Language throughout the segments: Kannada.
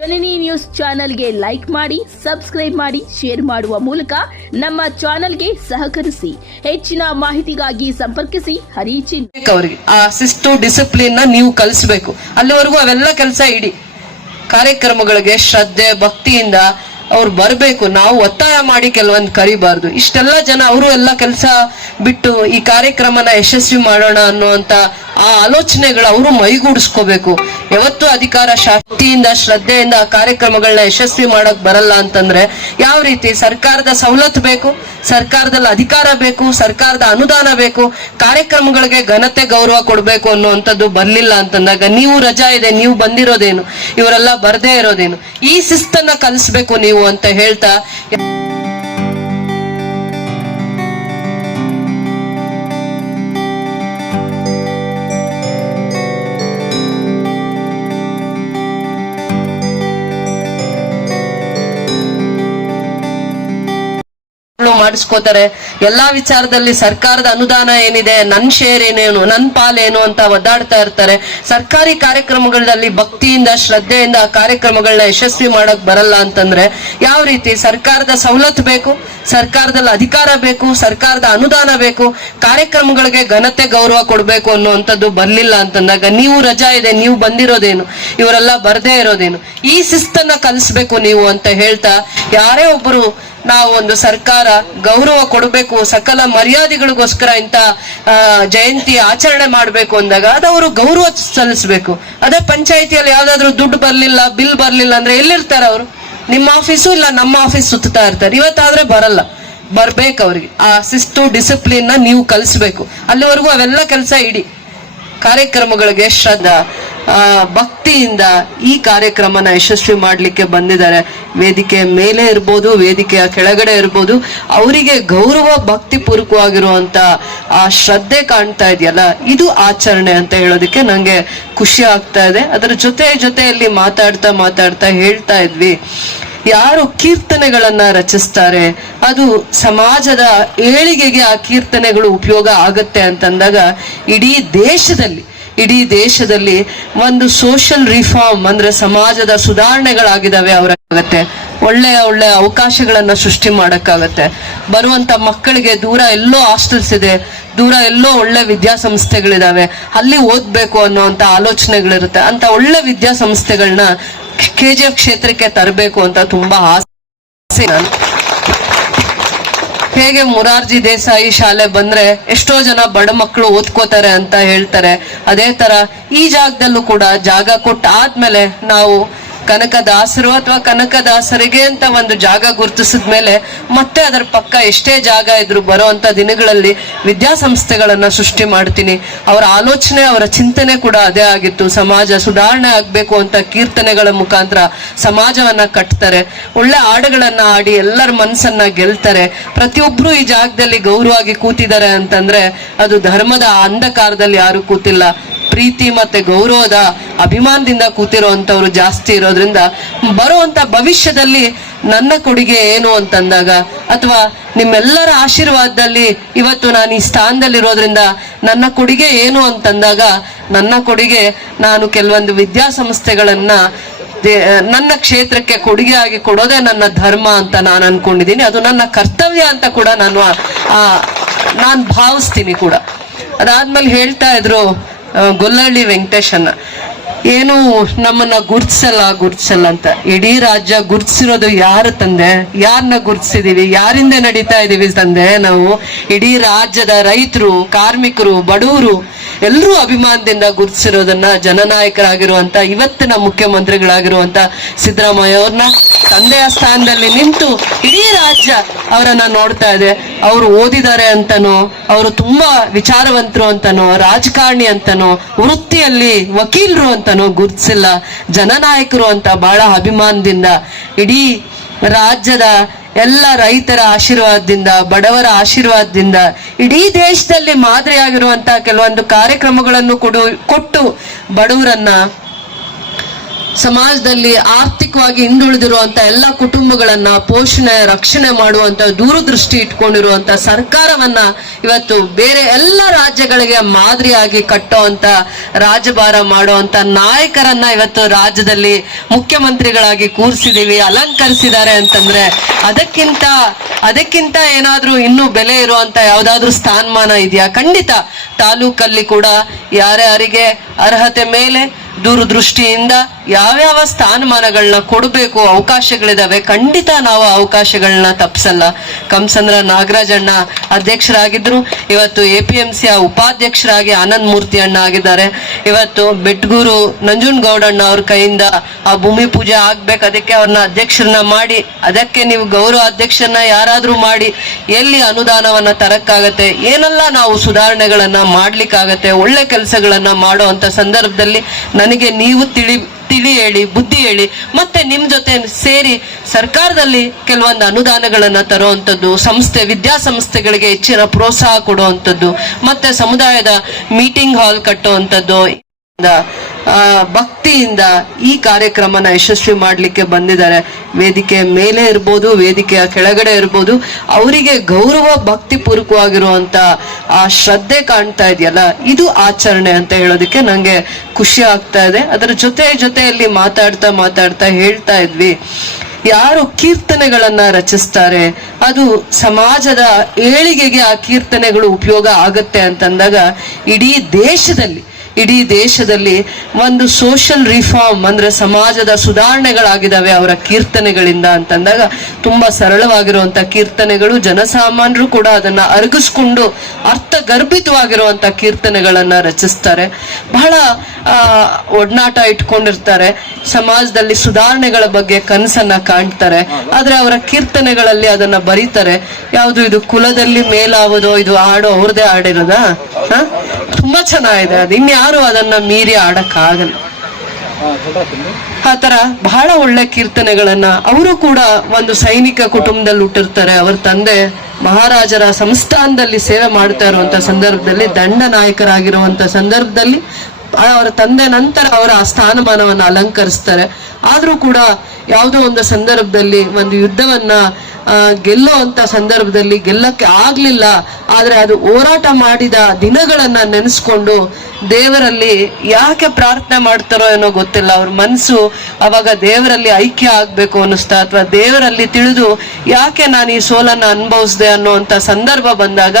ಜನನಿ ನ್ಯೂಸ್ ಚಾನೆಲ್ಗೆ ಲೈಕ್ ಮಾಡಿ, ಸಬ್ಸ್ಕ್ರೈಬ್ ಮಾಡಿ, ಶೇರ್ ಮಾಡುವ ಮೂಲಕ ನಮ್ಮ ಚಾನೆಲ್ಗೆ ಸಹಕರಿಸಿ. ಹೆಚ್ಚಿನ ಮಾಹಿತಿಗಾಗಿ ಸಂಪರ್ಕಿಸಿ. ಹರಿಚಿನ್ ಅವರಿಗೆ. ಆ ಶಿಸ್ತು, ಡಿಸಿಪ್ಲಿನ್ನ ನೀವು ಕಲಿಸ್ಬೇಕು. ಅಲ್ಲಿವರೆಗೂ ಅವೆಲ್ಲ ಕೆಲಸ ಇಡಿ. ಕಾರ್ಯಕ್ರಮಗಳಿಗೆ ಶ್ರದ್ಧೆ, ಭಕ್ತಿಯಿಂದ ಅವ್ರು ಬರಬೇಕು. ನಾವು ಒತ್ತಾಯ ಮಾಡಿ ಕೆಲವೊಂದು ಕರಿಬಾರ್ದು. ಇಷ್ಟೆಲ್ಲ ಜನ ಅವರು ಎಲ್ಲ ಕೆಲಸ ಬಿಟ್ಟು ಈ ಕಾರ್ಯಕ್ರಮನ ಯಶಸ್ವಿ ಮಾಡೋಣ ಅನ್ನುವಂತ ಆ ಆಲೋಚನೆಗಳು ಅವರು ಮೈಗೂಡಿಸ್ಕೋಬೇಕು. ಯಾವತ್ತು ಅಧಿಕಾರ, ಶಕ್ತಿಯಿಂದ, ಶ್ರದ್ಧೆಯಿಂದ ಕಾರ್ಯಕ್ರಮಗಳನ್ನ ಯಶಸ್ವಿ ಮಾಡಕ್ ಬರಲ್ಲ ಅಂತಂದ್ರೆ ಯಾವ ರೀತಿ? ಸರ್ಕಾರದ ಸವಲತ್ತು ಬೇಕು, ಸರ್ಕಾರದಲ್ಲಿ ಅಧಿಕಾರ ಬೇಕು, ಸರ್ಕಾರದ ಅನುದಾನ ಬೇಕು, ಕಾರ್ಯಕ್ರಮಗಳಿಗೆ ಘನತೆ ಗೌರವ ಕೊಡಬೇಕು ಅನ್ನುವಂಥದ್ದು ಬರ್ಲಿಲ್ಲ ಅಂತಂದಾಗ ನೀವು ರಜಾ ಇದೆ, ನೀವು ಬಂದಿರೋದೇನು? ಇವರೆಲ್ಲ ಬರ್ದೇ ಇರೋದೇನು? ಈ ಶಿಸ್ತನ್ನ ಕಲಿಸ್ಬೇಕು ನೀವು ಅಂತ ಹೇಳ್ತಾ ಮಾಡಿಸ್ಕೋತಾರೆ. ಎಲ್ಲಾ ವಿಚಾರದಲ್ಲಿ ಸರ್ಕಾರದ ಅನುದಾನ ಏನಿದೆ, ನನ್ ಶೇರ್ ಏನೇನು, ನನ್ ಪಾಲೇನು ಅಂತ ಒದ್ದಾಡ್ತಾ ಇರ್ತಾರೆ. ಸರ್ಕಾರಿ ಕಾರ್ಯಕ್ರಮಗಳಲ್ಲಿ ಭಕ್ತಿಯಿಂದ, ಶ್ರದ್ಧೆಯಿಂದ ಆ ಕಾರ್ಯಕ್ರಮಗಳನ್ನ ಯಶಸ್ವಿ ಮಾಡಕ್ ಬರಲ್ಲ ಅಂತಂದ್ರೆ ಯಾವ ರೀತಿ? ಸರ್ಕಾರದ ಸವಲತ್ತು ಬೇಕು, ಸರ್ಕಾರದಲ್ಲಿ ಅಧಿಕಾರ ಬೇಕು, ಸರ್ಕಾರದ ಅನುದಾನ ಬೇಕು, ಕಾರ್ಯಕ್ರಮಗಳಿಗೆ ಘನತೆ ಗೌರವ ಕೊಡಬೇಕು ಅನ್ನುವಂಥದ್ದು ಬರ್ಲಿಲ್ಲ ಅಂತಂದಾಗ ನೀವು ರಜಾ ಇದೆ, ನೀವು ಬಂದಿರೋದೇನು, ಇವರೆಲ್ಲ ಬರ್ದೇ ಇರೋದೇನು? ಈ ಶಿಸ್ತನ್ನ ಕಲಿಸ್ಬೇಕು ನೀವು ಅಂತ ಹೇಳ್ತಾ ಯಾರೇ ಒಬ್ಬರು ನಾವು ಒಂದು ಸರ್ಕಾರ ಗೌರವ ಕೊಡಬೇಕು, ಸಕಲ ಮರ್ಯಾದೆಗಳಿಗೋಸ್ಕರ ಇಂತ ಜಯಂತಿ ಆಚರಣೆ ಮಾಡಬೇಕು ಅಂದಾಗ ಅದು ಅವರು ಗೌರವ ಸಲ್ಲಿಸಬೇಕು. ಅದೇ ಪಂಚಾಯತಿಯಲ್ಲಿ ಯಾವ್ದಾದ್ರು ದುಡ್ಡು ಬರ್ಲಿಲ್ಲ, ಬಿಲ್ ಬರ್ಲಿಲ್ಲ ಅಂದ್ರೆ ಎಲ್ಲಿರ್ತಾರೆ ಅವರು? ನಿಮ್ಮ ಆಫೀಸು ಇಲ್ಲ, ನಮ್ಮ ಆಫೀಸ್ ಸುತ್ತಾ ಇರ್ತಾರೆ. ಇವತ್ತಾದ್ರೆ ಬರಲ್ಲ. ಬರ್ಬೇಕು ಅವ್ರಿಗೆ. ಆ ಶಿಸ್ತು, ಡಿಸಿಪ್ಲಿನ್ ನೀವು ಕಲಿಸ್ಬೇಕು. ಅಲ್ಲಿವರೆಗೂ ಅವೆಲ್ಲ ಕೆಲಸ ಇಡಿ. ಕಾರ್ಯಕ್ರಮಗಳಿಗೆ ಶ್ರದ್ಧಾ. ಭಕ್ತಿಯಿಂದ ಈ ಕಾರ್ಯಕ್ರಮನ ಯಶಸ್ವಿ ಮಾಡಲಿಕ್ಕೆ ಬಂದಿದ್ದಾರೆ. ವೇದಿಕೆ ಮೇಲೆ ಇರ್ಬೋದು, ವೇದಿಕೆಯ ಕೆಳಗಡೆ ಇರ್ಬೋದು, ಅವರಿಗೆ ಗೌರವ ಭಕ್ತಿ ಪೂರ್ವಕವಾಗಿರುವಂತ ಆ, ಶ್ರದ್ಧೆ ಕಾಣ್ತಾ ಇದೆಯಲ್ಲ, ಇದು ಆಚರಣೆ ಅಂತ ಹೇಳೋದಕ್ಕೆ ನಂಗೆ ಖುಷಿ ಆಗ್ತಾ ಇದೆ. ಅದರ ಜೊತೆ ಜೊತೆಯಲ್ಲಿ ಮಾತಾಡ್ತಾ ಮಾತಾಡ್ತಾ ಹೇಳ್ತಾ ಇದ್ವಿ. ಯಾರು ಕೀರ್ತನೆಗಳನ್ನ ರಚಿಸ್ತಾರೆ, ಅದು ಸಮಾಜದ ಏಳಿಗೆಗೆ ಆ ಕೀರ್ತನೆಗಳು ಉಪಯೋಗ ಆಗತ್ತೆ ಅಂತಂದಾಗ, ಇಡೀ ದೇಶದಲ್ಲಿ ಇಡೀ ದೇಶದಲ್ಲಿ ಒಂದು ಸೋಷಿಯಲ್ ರಿಫಾರ್ಮ್ ಅಂದ್ರೆ ಸಮಾಜದ ಸುಧಾರಣೆಗಳಾಗಿದಾವೆ ಅವರಾಗತ್ತೆ. ಒಳ್ಳೆಯ ಒಳ್ಳೆಯ ಅವಕಾಶಗಳನ್ನ ಸೃಷ್ಟಿ ಮಾಡಕ್ಕಾಗತ್ತೆ. ಬರುವಂತ ಮಕ್ಕಳಿಗೆ ದೂರ ಎಲ್ಲೋ ಹಾಸ್ಟೆಲ್ಸ್ ಇದೆ, ದೂರ ಎಲ್ಲೋ ಒಳ್ಳೆ ವಿದ್ಯಾಸಂಸ್ಥೆಗಳಿದಾವೆ, ಅಲ್ಲಿ ಓದ್ಬೇಕು ಅನ್ನೋಂತ ಆಲೋಚನೆಗಳಿರುತ್ತೆ. ಅಂತ ಒಳ್ಳೆ ವಿದ್ಯಾಸಂಸ್ಥೆಗಳನ್ನ ಕೆ ಜಿ ಎಫ್ ಕ್ಷೇತ್ರಕ್ಕೆ ತರಬೇಕು ಅಂತ ತುಂಬಾ ಆಸೆ. ನಾನು ಹೇಗೆ ಮುರಾರ್ಜಿ ದೇಸಾಯಿ ಶಾಲೆ ಬಂದ್ರೆ ಎಷ್ಟೋ ಜನ ಬಡ ಮಕ್ಕಳು ಓದ್ಕೋತಾರೆ ಅಂತ ಹೇಳ್ತಾರೆ. ಅದೇ ತರ ಈ ಜಾಗದಲ್ಲೂ ಕೂಡ ಜಾಗ ಕೊಟ್ಟ ಆದ್ಮೇಲೆ ನಾವು ಕನಕದಾಸರು ಅಥವಾ ಕನಕದಾಸರಿಗೆ ಅಂತ ಒಂದು ಜಾಗ ಗುರುತಿಸಿದ ಮೇಲೆ ಮತ್ತೆ ಅದರ ಪಕ್ಕ ಎಷ್ಟೇ ಜಾಗ ಇದ್ರು ಬರುವಂತ ದಿನಗಳಲ್ಲಿ ವಿದ್ಯಾಸಂಸ್ಥೆಗಳನ್ನ ಸೃಷ್ಟಿ ಮಾಡ್ತೀನಿ. ಅವರ ಆಲೋಚನೆ, ಅವರ ಚಿಂತನೆ ಕೂಡ ಅದೇ ಆಗಿತ್ತು. ಸಮಾಜ ಸುಧಾರಣೆ ಆಗ್ಬೇಕು ಅಂತ ಕೀರ್ತನೆಗಳ ಮುಖಾಂತರ ಸಮಾಜವನ್ನ ಕಟ್ತಾರೆ. ಒಳ್ಳೆ ಹಾಡುಗಳನ್ನ ಆಡಿ ಎಲ್ಲರ ಮನಸ್ಸನ್ನ ಗೆಲ್ತಾರೆ. ಪ್ರತಿಯೊಬ್ರು ಈ ಜಾಗದಲ್ಲಿ ಗೌರವವಾಗಿ ಕೂತಿದ್ದಾರೆ ಅಂತಂದ್ರೆ ಅದು ಧರ್ಮದ ಅಂಧಕಾರದಲ್ಲಿ ಯಾರು ಕೂತಿಲ್ಲ. ಪ್ರೀತಿ ಮತ್ತೆ ಗೌರವದ ಅಭಿಮಾನದಿಂದ ಕೂತಿರುವಂತವ್ರು ಜಾಸ್ತಿ ಇರೋದ್ರಿಂದ ಬರುವಂತ ಭವಿಷ್ಯದಲ್ಲಿ ನನ್ನ ಕೊಡುಗೆ ಏನು ಅಂತಂದಾಗ ಅಥವಾ ನಿಮ್ಮೆಲ್ಲರ ಆಶೀರ್ವಾದದಲ್ಲಿ ಇವತ್ತು ನಾನು ಈ ಸ್ಥಾನದಲ್ಲಿರೋದ್ರಿಂದ ನನ್ನ ಕೊಡುಗೆ ಏನು ಅಂತಂದಾಗ ನನ್ನ ಕೊಡುಗೆ ನಾನು ಕೆಲವೊಂದು ವಿದ್ಯಾಸಂಸ್ಥೆಗಳನ್ನ ನನ್ನ ಕ್ಷೇತ್ರಕ್ಕೆ ಕೊಡುಗೆಯಾಗಿ ಕೊಡೋದೇ ನನ್ನ ಧರ್ಮ ಅಂತ ನಾನು ಅನ್ಕೊಂಡಿದ್ದೀನಿ. ಅದು ನನ್ನ ಕರ್ತವ್ಯ ಅಂತ ಕೂಡ ನಾನು ನಾನು ಭಾವಿಸ್ತೀನಿ ಕೂಡ. ಅದಾದ್ಮೇಲೆ ಹೇಳ್ತಾ ಇದ್ರು ಗೊಲ್ಲಹಳ್ಳಿ ವೆಂಕಟೇಶನ್ನ ಏನು ನಮ್ಮನ್ನ ಗುರ್ತಿಸಲ್ಲ ಗುರ್ತಿಸಲ್ಲ ಅಂತ. ಇಡೀ ರಾಜ್ಯ ಗುರ್ತಿಸಿರೋದು ಯಾರು ತಂದೆ? ಯಾರನ್ನ ಗುರ್ತಿಸಿದೀವಿ? ಯಾರಿಂದ ನಡೀತಾ ಇದೀವಿ ತಂದೆ? ನಾವು ಇಡೀ ರಾಜ್ಯದ ರೈತರು, ಕಾರ್ಮಿಕರು, ಬಡವರು ಎಲ್ಲರೂ ಅಭಿಮಾನದಿಂದ ಗುರ್ತಿಸಿರೋದನ್ನ ಜನನಾಯಕರಾಗಿರುವಂತ ಇವತ್ತಿನ ಮುಖ್ಯಮಂತ್ರಿಗಳಾಗಿರುವಂತ ಸಿದ್ದರಾಮಯ್ಯ ಅವ್ರನ್ನ ತಂದೆಯ ಸ್ಥಾನದಲ್ಲಿ ನಿಂತು ಇಡೀ ರಾಜ್ಯ ಅವರನ್ನ ನೋಡ್ತಾ ಇದೆ. ಅವರು ಓದಿದ್ದಾರೆ ಅಂತನೋ, ಅವರು ತುಂಬಾ ವಿಚಾರವಂತರು ಅಂತನೋ, ರಾಜಕಾರಣಿ ಅಂತನೋ, ವೃತ್ತಿಯಲ್ಲಿ ವಕೀಲರು ಅಂತನೋ ಗುರುತಿಸಿಲ್ಲ. ಜನನಾಯಕರು ಅಂತ ಬಹಳ ಅಭಿಮಾನದಿಂದ ಇಡೀ ರಾಜ್ಯದ ಎಲ್ಲ ರೈತರ ಆಶೀರ್ವಾದದಿಂದ ಬಡವರ ಆಶೀರ್ವಾದದಿಂದ ಇಡೀ ದೇಶದಲ್ಲಿ ಮಾದರಿಯಾಗಿರುವಂತಹ ಕೆಲವೊಂದು ಕಾರ್ಯಕ್ರಮಗಳನ್ನು ಕೊಡು ಕೊಟ್ಟು ಬಡವರನ್ನ ಸಮಾಜದಲ್ಲಿ ಆರ್ಥಿಕವಾಗಿ ಹಿಂದುಳಿದಿರುವಂತ ಎಲ್ಲ ಕುಟುಂಬಗಳನ್ನ ಪೋಷಣೆ, ರಕ್ಷಣೆ ಮಾಡುವಂತ ದೂರದೃಷ್ಟಿ ಇಟ್ಕೊಂಡಿರುವಂತ ಸರ್ಕಾರವನ್ನ ಇವತ್ತು ಬೇರೆ ಎಲ್ಲ ರಾಜ್ಯಗಳಿಗೆ ಮಾದರಿಯಾಗಿ ಕಟ್ಟೋ ಅಂತ ರಾಜಭಾರ ಮಾಡುವಂತ ನಾಯಕರನ್ನ ಇವತ್ತು ರಾಜ್ಯದಲ್ಲಿ ಮುಖ್ಯಮಂತ್ರಿಗಳಾಗಿ ಕೂರಿಸಿದೀವಿ, ಅಲಂಕರಿಸಿದ್ದಾರೆ ಅಂತಂದ್ರೆ ಅದಕ್ಕಿಂತ ಅದಕ್ಕಿಂತ ಏನಾದ್ರೂ ಇನ್ನೂ ಬೆಲೆ ಇರುವಂತ ಯಾವ್ದಾದ್ರು ಸ್ಥಾನಮಾನ ಇದೆಯಾ? ಖಂಡಿತ ತಾಲೂಕಲ್ಲಿ ಕೂಡ ಯಾರ್ಯಾರಿಗೆ ಅರ್ಹತೆ ಮೇಲೆ ದೂರದೃಷ್ಟಿಯಿಂದ ಯಾವ್ಯಾವ ಸ್ಥಾನಮಾನಗಳನ್ನ ಕೊಡಬೇಕು, ಅವಕಾಶಗಳಿದಾವೆ, ಖಂಡಿತ ನಾವು ಅವಕಾಶಗಳನ್ನ ತಪ್ಸಲ್ಲ. ಕಂಸಂದ್ರ ನಾಗರಾಜಣ್ಣ ಅಧ್ಯಕ್ಷರಾಗಿದ್ರು, ಇವತ್ತು ಎ ಪಿ ಎಂ ಸಿಯ ಉಪಾಧ್ಯಕ್ಷರಾಗಿ ಆನಂದ್ ಮೂರ್ತಿ ಅಣ್ಣ ಆಗಿದ್ದಾರೆ. ಇವತ್ತು ಬೆಟ್ಗೂರು ನಂಜುನಗೌಡಣ್ಣ ಅವ್ರ ಕೈಯಿಂದ ಆ ಭೂಮಿ ಪೂಜೆ ಆಗ್ಬೇಕು, ಅದಕ್ಕೆ ಅವ್ರನ್ನ ಅಧ್ಯಕ್ಷರನ್ನ ಮಾಡಿ, ಅದಕ್ಕೆ ನೀವು ಗೌರವ ಅಧ್ಯಕ್ಷರನ್ನ ಯಾರಾದ್ರೂ ಮಾಡಿ, ಎಲ್ಲಿ ಅನುದಾನವನ್ನ ತರಕ್ಕಾಗತ್ತೆ, ಏನೆಲ್ಲ ನಾವು ಸುಧಾರಣೆಗಳನ್ನ ಮಾಡ್ಲಿಕ್ಕಾಗತ್ತೆ, ಒಳ್ಳೆ ಕೆಲಸಗಳನ್ನ ಅಂತ ಸಂದರ್ಭದಲ್ಲಿ ನನಗೆ ನೀವು ತಿಳಿ ತಿಳಿ ಹೇಳಿ, ಬುದ್ಧಿ ಹೇಳಿ, ಮತ್ತೆ ನಿಮ್ ಜೊತೆ ಸೇರಿ ಸರ್ಕಾರದಲ್ಲಿ ಕೆಲವೊಂದು ಅನುದಾನಗಳನ್ನ ತರುವಂತದ್ದು ಸಂಸ್ಥೆ, ವಿದ್ಯಾಸಂಸ್ಥೆಗಳಿಗೆ ಹೆಚ್ಚಿನ ಪ್ರೋತ್ಸಾಹ ಕೊಡುವಂಥದ್ದು, ಮತ್ತೆ ಸಮುದಾಯದ ಮೀಟಿಂಗ್ ಹಾಲ್ ಕಟ್ಟುವಂಥದ್ದು. ಭಕ್ತಿಯಿಂದ ಈ ಕಾರ್ಯಕ್ರಮನ ಯಶಸ್ವಿ ಮಾಡಲಿಕ್ಕೆ ಬಂದಿದ್ದಾರೆ. ವೇದಿಕೆ ಮೇಲೆ ಇರ್ಬೋದು, ವೇದಿಕೆಯ ಕೆಳಗಡೆ ಇರ್ಬೋದು, ಅವರಿಗೆ ಗೌರವ ಭಕ್ತಿ ಪೂರ್ವಕವಾಗಿರುವಂತ ಆ ಶ್ರದ್ಧೆ ಕಾಣ್ತಾ ಇದೆಯಲ್ಲ, ಇದು ಆಚರಣೆ ಅಂತ ಹೇಳೋದಕ್ಕೆ ನಂಗೆ ಖುಷಿ ಆಗ್ತಾ ಇದೆ. ಅದರ ಜೊತೆ ಜೊತೆಯಲ್ಲಿ ಮಾತಾಡ್ತಾ ಮಾತಾಡ್ತಾ ಹೇಳ್ತಾ ಇದ್ವಿ. ಯಾರು ಕೀರ್ತನೆಗಳನ್ನ ರಚಿಸ್ತಾರೆ, ಅದು ಸಮಾಜದ ಏಳಿಗೆಗೆ ಆ ಕೀರ್ತನೆಗಳು ಉಪಯೋಗ ಆಗತ್ತೆ ಅಂತಂದಾಗ ಇಡೀ ದೇಶದಲ್ಲಿ ಇಡೀ ದೇಶದಲ್ಲಿ ಒಂದು ಸೋಷಿಯಲ್ ರಿಫಾರ್ಮ್ ಅಂದ್ರೆ ಸಮಾಜದ ಸುಧಾರಣೆಗಳಾಗಿದ್ದಾವೆ ಅವರ ಕೀರ್ತನೆಗಳಿಂದ ಅಂತಂದಾಗ ತುಂಬಾ ಸರಳವಾಗಿರುವಂತ ಕೀರ್ತನೆಗಳು, ಜನಸಾಮಾನ್ಯರು ಕೂಡ ಅದನ್ನ ಅರಗಿಸ್ಕೊಂಡು ಅರ್ಥಗರ್ಭಿತವಾಗಿರುವಂತ ಕೀರ್ತನೆಗಳನ್ನ ರಚಿಸ್ತಾರೆ. ಬಹಳ ಒಡನಾಟ ಇಟ್ಕೊಂಡಿರ್ತಾರೆ. ಸಮಾಜದಲ್ಲಿ ಸುಧಾರಣೆಗಳ ಬಗ್ಗೆ ಕನಸನ್ನ ಕಾಣ್ತಾರೆ. ಆದ್ರೆ ಅವರ ಕೀರ್ತನೆಗಳಲ್ಲಿ ಅದನ್ನ ಬರೀತಾರೆ. ಯಾವುದು ಇದು ಕುಲದಲ್ಲಿ ಮೇಲಾವುದೋ, ಇದು ಹಾಡು ಅವ್ರದೇ ಹಾಡಿರೋದಾ? ಹ? ತುಂಬಾ ಚೆನ್ನಾಗಿದೆ ಅದು. ಇನ್ಯಾರು ಅದನ್ನ ಮೀರಿ ಆಡಕ್ ಆಗಲ್ಲ ಆ ತರ ಬಹಳ ಒಳ್ಳೆ ಕೀರ್ತನೆಗಳನ್ನ ಅವರು ಕೂಡ ಒಂದು ಸೈನಿಕ ಕುಟುಂಬದಲ್ಲಿ ಹುಟ್ಟಿರ್ತಾರೆ. ಅವ್ರ ತಂದೆ ಮಹಾರಾಜರ ಸಂಸ್ಥಾನದಲ್ಲಿ ಸೇವೆ ಮಾಡ್ತಾ ಇರುವಂತ ಸಂದರ್ಭದಲ್ಲಿ ದಂಡ ನಾಯಕರಾಗಿರುವಂತ ಸಂದರ್ಭದಲ್ಲಿ ಅವರ ತಂದೆ ನಂತರ ಅವರ ಆ ಸ್ಥಾನಮಾನವನ್ನು ಅಲಂಕರಿಸ್ತಾರೆ. ಆದ್ರೂ ಕೂಡ ಯಾವುದೋ ಒಂದು ಸಂದರ್ಭದಲ್ಲಿ ಒಂದು ಯುದ್ಧವನ್ನ ಆ, ಅಂತ ಸಂದರ್ಭದಲ್ಲಿ ಗೆಲ್ಲಕ್ಕೆ ಆಗ್ಲಿಲ್ಲ ಆದ್ರೆ ಅದು ಹೋರಾಟ ಮಾಡಿದ ದಿನಗಳನ್ನ ನೆನೆಸ್ಕೊಂಡು ದೇವರಲ್ಲಿ ಯಾಕೆ ಪ್ರಾರ್ಥನೆ ಮಾಡ್ತಾರೋ ಏನೋ ಗೊತ್ತಿಲ್ಲ. ಅವ್ರ ಮನಸ್ಸು ಅವಾಗ ದೇವರಲ್ಲಿ ಐಕ್ಯ ಆಗ್ಬೇಕು ಅನ್ನಿಸ್ತಾ ಅಥವಾ ದೇವರಲ್ಲಿ ತಿಳಿದು ಯಾಕೆ ನಾನು ಈ ಸೋಲನ್ನ ಅನುಭವಿಸ್ದೆ ಅಂತ ಸಂದರ್ಭ ಬಂದಾಗ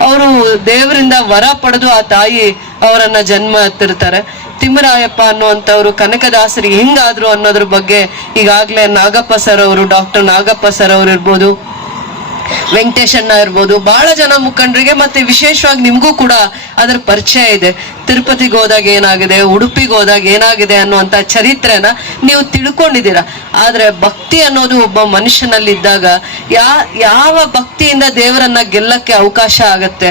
ಅವರು ದೇವರಿಂದ ವರ ಪಡೆದು ಆ ತಾಯಿ ಅವರನ್ನ ಜನ್ಮ ಹತ್ತಿರ್ತಾರೆ. ತಿಮ್ಮರಾಯಪ್ಪ ಅನ್ನುವಂಥವ್ರು ಕನಕದಾಸರಿಗೆ ಹೆಂಗಾದ್ರು ಅನ್ನೋದ್ರ ಬಗ್ಗೆ ಈಗಾಗ್ಲೇ ನಾಗಪ್ಪ ಸರ್ ಅವರು ಡಾಕ್ಟರ್ ನಾಗಪ್ಪ ಸರ್ ಅವರು ಇರ್ಬೋದು ವೆಂಕಟೇಶಣ್ಣ ಇರ್ಬೋದು, ಬಹಳ ಜನ ಮುಖಂಡರಿಗೆ ಮತ್ತೆ ವಿಶೇಷವಾಗಿ ನಿಮ್ಗೂ ಕೂಡ ಅದರ ಪರಿಚಯ ಇದೆ. ತಿರುಪತಿಗೆ ಹೋದಾಗ ಏನಾಗಿದೆ, ಉಡುಪಿಗೆ ಹೋದಾಗ ಏನಾಗಿದೆ ಅನ್ನುವಂಥ ಚರಿತ್ರೆನ ನೀವು ತಿಳ್ಕೊಂಡಿದ್ದೀರಾ? ಆದ್ರೆ ಭಕ್ತಿ ಅನ್ನೋದು ಒಬ್ಬ ಮನುಷ್ಯನಲ್ಲಿದ್ದಾಗ ಯಾ, ಯಾವ ಭಕ್ತಿಯಿಂದ ದೇವರನ್ನ ಗೆಲ್ಲಕ್ಕೆ ಅವಕಾಶ ಆಗತ್ತೆ?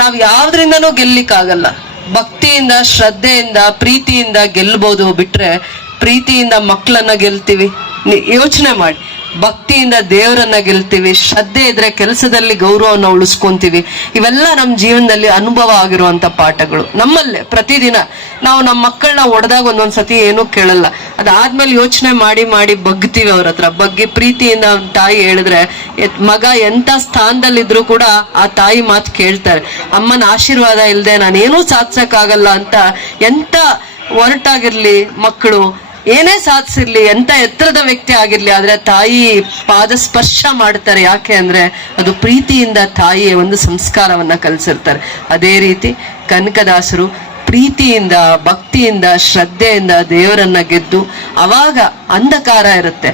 ನಾವ್ ಯಾವ್ದ್ರಿಂದನೂ ಗೆಲ್ಲಿಕ್ಕಾಗಲ್ಲ. ಭಕ್ತಿಯಿಂದ ಶ್ರದ್ಧೆಯಿಂದ ಪ್ರೀತಿಯಿಂದ ಗೆಲ್ಬಹುದು ಬಿಟ್ರೆ ಪ್ರೀತಿಯಿಂದ ಮಕ್ಕಳನ್ನ ಗೆಲ್ತೀವಿ. ಯೋಚನೆ ಮಾಡಿ. ಭಕ್ತಿಯಿಂದ ದೇವರನ್ನ ಗೆಲ್ತೀವಿ, ಶ್ರದ್ಧೆ ಇದ್ರೆ ಕೆಲಸದಲ್ಲಿ ಗೌರವವನ್ನು ಉಳಿಸ್ಕೊಂತೀವಿ. ಇವೆಲ್ಲ ನಮ್ಮ ಜೀವನದಲ್ಲಿ ಅನುಭವ ಆಗಿರುವಂತ ಪಾಠಗಳು. ನಮ್ಮಲ್ಲೇ, ಪ್ರತಿದಿನ. ನಾವು ನಮ್ಮ ಮಕ್ಕಳನ್ನ ಒಡೆದಾಗ ಒಂದೊಂದ್ಸತಿ ಏನೂ ಕೇಳಲ್ಲ. ಅದಾದ್ಮೇಲೆ ಯೋಚನೆ ಮಾಡಿ ಮಾಡಿ ಬಗ್ತೀವಿ ಅವ್ರ ಹತ್ರ. ಬಗ್ಗಿ ಪ್ರೀತಿಯಿಂದ ತಾಯಿ ಹೇಳಿದ್ರೆ ಮಗ ಎಂತ ಸ್ಥಾನದಲ್ಲಿದ್ರು ಕೂಡ ಆ ತಾಯಿ ಮಾತು ಕೇಳ್ತಾರೆ. ಅಮ್ಮನ ಆಶೀರ್ವಾದ ಇಲ್ಲದೆ ನಾನೇನೂ ಸಾಧಿಸಕ್ಕಾಗಲ್ಲ ಅಂತ ಎಂತ ಒರಟಾಗಿರ್ಲಿ ಮಕ್ಕಳು ಏನೇ ಸಾಧಿಸಿರ್ಲಿ ಎಂತ ಎತ್ತರದ ವ್ಯಕ್ತಿ ಆಗಿರ್ಲಿ ಆದ್ರೆ ತಾಯಿ ಪಾದ ಸ್ಪರ್ಶ ಮಾಡ್ತಾರೆ. ಯಾಕೆ ಅಂದ್ರೆ ಅದು ಪ್ರೀತಿಯಿಂದ ತಾಯಿಯ ಒಂದು ಸಂಸ್ಕಾರವನ್ನ ಕಲಿಸಿರ್ತಾರೆ. ಅದೇ ರೀತಿ ಕನಕದಾಸರು ಪ್ರೀತಿಯಿಂದ ಭಕ್ತಿಯಿಂದ ಶ್ರದ್ಧೆಯಿಂದ ದೇವರನ್ನ ಗೆದ್ದು ಅವಾಗ ಅಂಧಕಾರ ಇರುತ್ತೆ.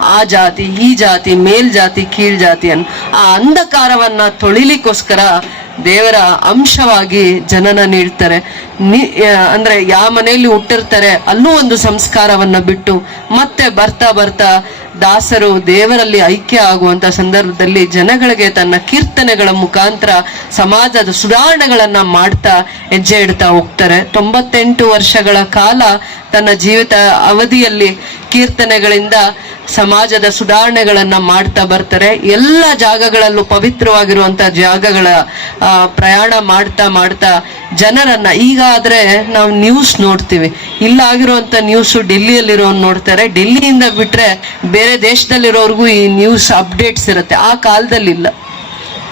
ಆ, ಜಾತಿ ಈ ಜಾತಿ ಮೇಲ್ ಜಾತಿ ಕೀಳ್ ಜಾತಿ ಅನ್ ಆ ಅಂಧಕಾರವನ್ನ ತೊಳಿಲಿಕ್ಕೋಸ್ಕರ ದೇವರ ಅಂಶವಾಗಿ ಜನನ ನೀಡ್ತಾರೆ. ಅಂದ್ರೆ ಯಾವ ಮನೆಯಲ್ಲಿ ಹುಟ್ಟಿರ್ತಾರೆ ಅಲ್ಲೂ ಒಂದು ಸಂಸ್ಕಾರವನ್ನ ಬಿಟ್ಟು ಮತ್ತೆ ಬರ್ತಾ ಬರ್ತಾ ದಾಸರು ದೇವರಲ್ಲಿ ಐಕ್ಯ ಆಗುವಂತ ಸಂದರ್ಭದಲ್ಲಿ ಜನಗಳಿಗೆ ತನ್ನ ಕೀರ್ತನೆಗಳ ಮುಖಾಂತರ ಸಮಾಜದ ಸುಧಾರಣೆಗಳನ್ನ ಮಾಡ್ತಾ ಹೆಜ್ಜೆ ಇಡ್ತಾ ಹೋಗ್ತಾರೆ. ತೊಂಬತ್ತೆಂಟು ವರ್ಷಗಳ ಕಾಲ ತನ್ನ ಜೀವಿತ ಅವಧಿಯಲ್ಲಿ ಕೀರ್ತನೆಗಳಿಂದ ಸಮಾಜದ ಸುಧಾರಣೆಗಳನ್ನ ಮಾಡ್ತಾ ಬರ್ತಾರೆ. ಎಲ್ಲ ಜಾಗಗಳಲ್ಲೂ ಪವಿತ್ರವಾಗಿರುವಂತ ಜಾಗಗಳ ಪ್ರಯಾಣ ಮಾಡ್ತಾ ಮಾಡ್ತಾ ಜನರನ್ನ ಈಗ ಆದ್ರೆ ನಾವು ನ್ಯೂಸ್ ನೋಡ್ತೀವಿ. ಇಲ್ಲ ಆಗಿರುವಂತ ನ್ಯೂಸ್ ಡೆಲ್ಲಿಯಲ್ಲಿರೋ ನೋಡ್ತಾರೆ. ಡೆಲ್ಲಿಯಿಂದ ಬಿಟ್ರೆ ಬೇರೆ ದೇಶದಲ್ಲಿರೋರ್ಗೂ ಈ ನ್ಯೂಸ್ ಅಪ್ಡೇಟ್ಸ್ ಇರುತ್ತೆ. ಆ ಕಾಲದಲ್ಲಿ ಇಲ್ಲ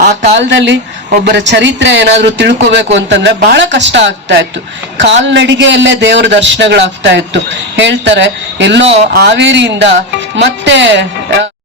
ಆ ಕಾಲದಲ್ಲಿ ಒಬ್ಬರ ಚರಿತ್ರೆ ಏನಾದ್ರೂ ತಿಳ್ಕೋಬೇಕು ಅಂತಂದ್ರೆ ಬಹಳ ಕಷ್ಟ ಆಗ್ತಾ ಇತ್ತು. ಕಾಲ್ನಡಿಗೆಯಲ್ಲೇ ದೇವರ ದರ್ಶನಗಳಾಗ್ತಾ ಇತ್ತು. ಹೇಳ್ತಾರೆ, ಎಲ್ಲೋ ಹಾವೇರಿಯಿಂದ ಮತ್ತೆ